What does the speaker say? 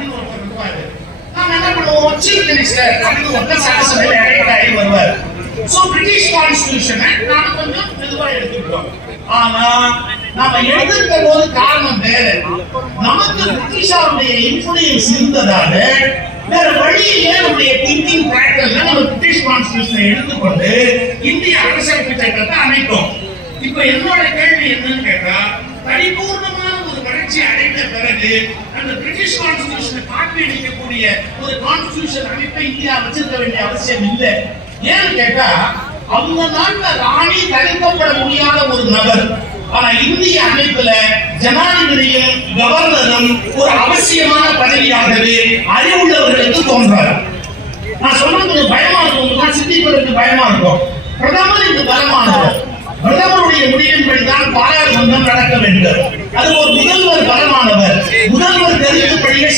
அப்படின்னு ஒருத்தர் இருப்பாரு. நாம என்ன பண்ணுவோம், சீஃப் மினிஸ்டர் அப்படின்னு ஒருத்தர் சட்டசபையில் இடையில வருவார். சோ பிரிட்டிஷ் கான்ஸ்டிடியூஷனை நாம கொஞ்சம் மெதுவா எடுத்துக்கிட்டோம். ஆனா நாம எடுத்துக்கிட்ட போது காரணம் வேற. நமக்கு பிரிட்டிஷாருடைய இன்ஃபுளுயன்ஸ் இருந்ததால வேற வழியிலே நம்முடைய திங்கிங் பேட்டர்ன்ல நம்ம பிரிட்டிஷ் கான்ஸ்டிடியூஷனை எடுத்துக்கொண்டு இந்திய அரசியலமைப்பு சட்டத்தை அமைத்தோம். இப்ப என்னோட கேள்வி என்னன்னு கேட்டா, பரிபூர்ணமான ஒரு வளர்ச்சி அடைந்த பிறகு அந்த பிரிட்டிஷ் கான்ஸ்டிடியூஷனை காப்பி அடிக்கக்கூடிய ஒரு கான்ஸ்டிடியூஷன் அமைப்பை இந்தியா வச்சிருக்க வேண்டிய அவசியம் இல்லை. ஏன்னு கேட்டா, அவங்க நாட்டுல ராணி தடுக்கப்பட முடியாத ஒரு நபர். ஆனா இந்திய அமைப்புல ஜனாதிபதியும் கவர்னரும் ஒரு அவசியமான பதவியாகவே அறிவுள்ளவர்களுக்கு தோன்றாரு. நான் சொன்ன கொஞ்சம் பயமா இருக்கும், சிந்திப்பதற்கு பயமா இருக்கும். பிரதமர் இது பலமானவர். பிரதமருடைய முடிவின்படிதான் பாராளுமன்றம் நடக்க வேண்டும். அது ஒரு முதல்வர் பலமானவர். முதல்வர் தெரிவித்தபடியே